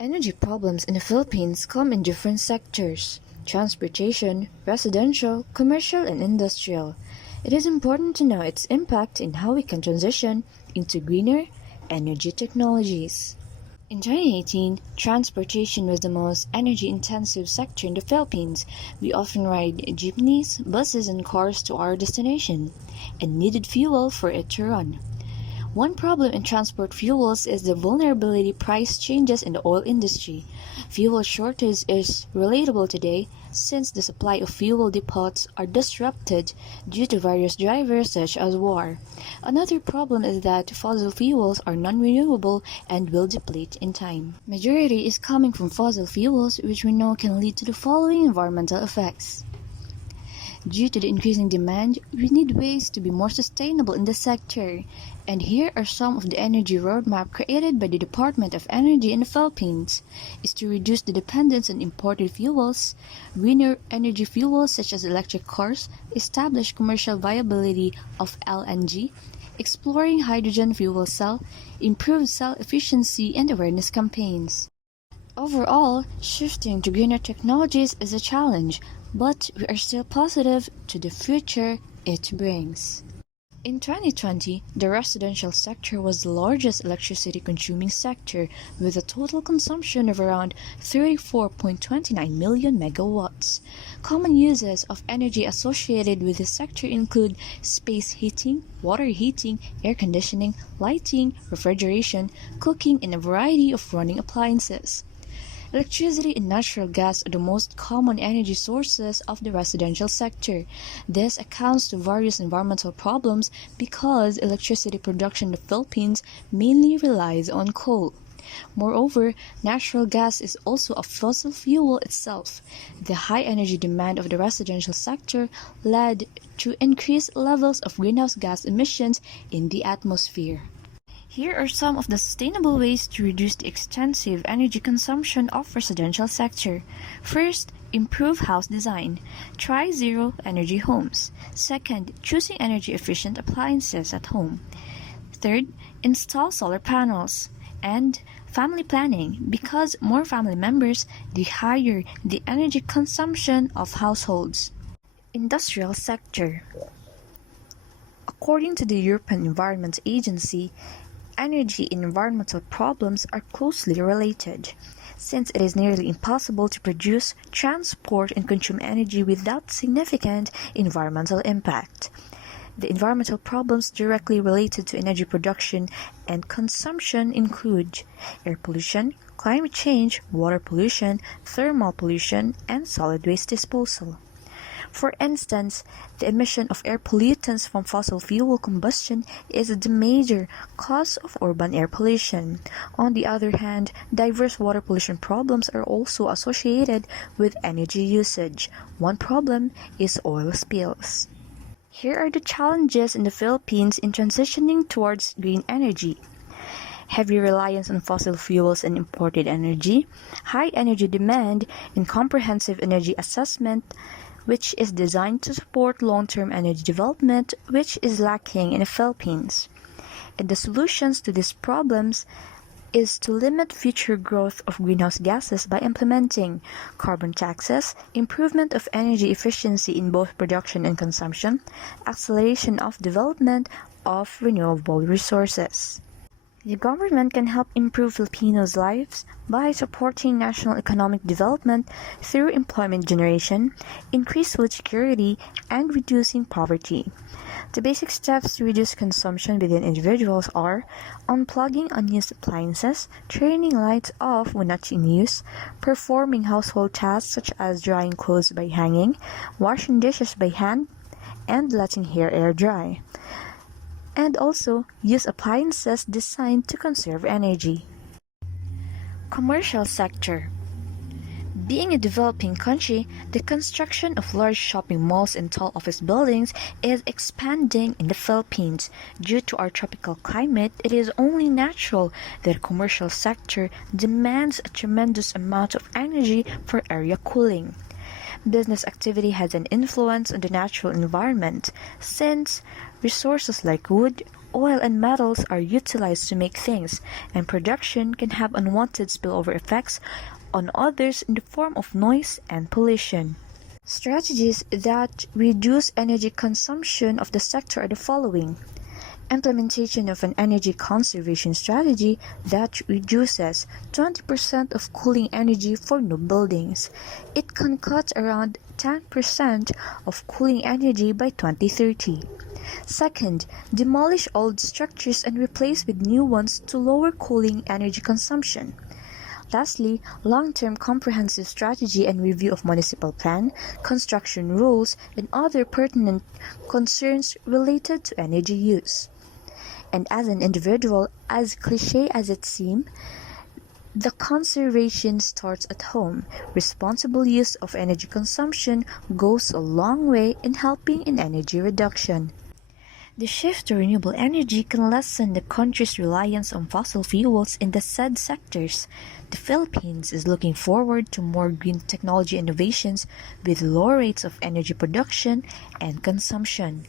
Energy problems in the Philippines come in different sectors: transportation, residential, commercial, and industrial. It is important to know its impact in how we can transition into greener energy technologies. In 2018, transportation was the most energy-intensive sector in the Philippines. We often ride jeepneys, buses, and cars to our destination, and needed fuel for it to run. One problem in transport fuels is the vulnerability price changes in the oil industry. Fuel shortage is relatable today since the supply of fuel depots are disrupted due to various drivers such as war. Another problem is that fossil fuels are non-renewable and will deplete in time. Majority is coming from fossil fuels, which we know can lead to the following environmental effects. Due to the increasing demand, we need ways to be more sustainable in the sector. And here are some of the energy roadmap created by the Department of Energy in the Philippines. Is to reduce the dependence on imported fuels, greener energy fuels such as electric cars, establish commercial viability of LNG, exploring hydrogen fuel cell, improve cell efficiency and awareness campaigns. Overall, shifting to greener technologies is a challenge, but we are still positive to the future it brings. In 2020, the residential sector was the largest electricity consuming sector with a total consumption of around 34.29 million megawatts. Common uses of energy associated with this sector include space heating, water heating, air conditioning, lighting, refrigeration, cooking, and a variety of running appliances. Electricity and natural gas are the most common energy sources of the residential sector. This accounts to various environmental problems because electricity production in the Philippines mainly relies on coal. Moreover, natural gas is also a fossil fuel itself. The high energy demand of the residential sector led to increased levels of greenhouse gas emissions in the atmosphere. Here are some of the sustainable ways to reduce the extensive energy consumption of residential sector. First, improve house design. Try zero energy homes. Second, choosing energy efficient appliances at home. Third, install solar panels. And family planning. Because more family members, the higher the energy consumption of households. Industrial sector. According to the European Environment Agency, energy and environmental problems are closely related, since it is nearly impossible to produce, transport, and consume energy without significant environmental impact. The environmental problems directly related to energy production and consumption include air pollution, climate change, water pollution, thermal pollution, and solid waste disposal. For instance, the emission of air pollutants from fossil fuel combustion is the major cause of urban air pollution. On the other hand, diverse water pollution problems are also associated with energy usage. One problem is oil spills. Here are the challenges in the Philippines in transitioning towards green energy. Heavy reliance on fossil fuels and imported energy, high energy demand, and comprehensive energy assessment, which is designed to support long-term energy development, which is lacking in the Philippines. And the solutions to these problems is to limit future growth of greenhouse gases by implementing carbon taxes, improvement of energy efficiency in both production and consumption, acceleration of development of renewable resources. The government can help improve Filipinos' lives by supporting national economic development through employment generation, increased food security, and reducing poverty. The basic steps to reduce consumption within individuals are unplugging unused appliances, turning lights off when not in use, performing household tasks such as drying clothes by hanging, washing dishes by hand, and letting hair air dry. And also use appliances designed to conserve energy. Commercial sector. Being a developing country, the construction of large shopping malls and tall office buildings is expanding in the Philippines. Due to our tropical climate, it is only natural that the commercial sector demands a tremendous amount of energy for area cooling. Business activity has an influence on the natural environment, since resources like wood, Oil and metals are utilized to make things, and production can have unwanted spillover effects on others in the form of noise and pollution. Strategies that reduce energy consumption of the sector are the following: implementation of an energy conservation strategy that reduces 20% of cooling energy for new buildings. It can cut around 10% of cooling energy by 2030. Second, demolish old structures and replace with new ones to lower cooling energy consumption. Lastly, long-term comprehensive strategy and review of municipal plan, construction rules, and other pertinent concerns related to energy use. And as an individual, as cliché as it seems, the conservation starts at home. Responsible use of energy consumption goes a long way in helping in energy reduction. The shift to renewable energy can lessen the country's reliance on fossil fuels in the said sectors. The Philippines is looking forward to more green technology innovations with low rates of energy production and consumption.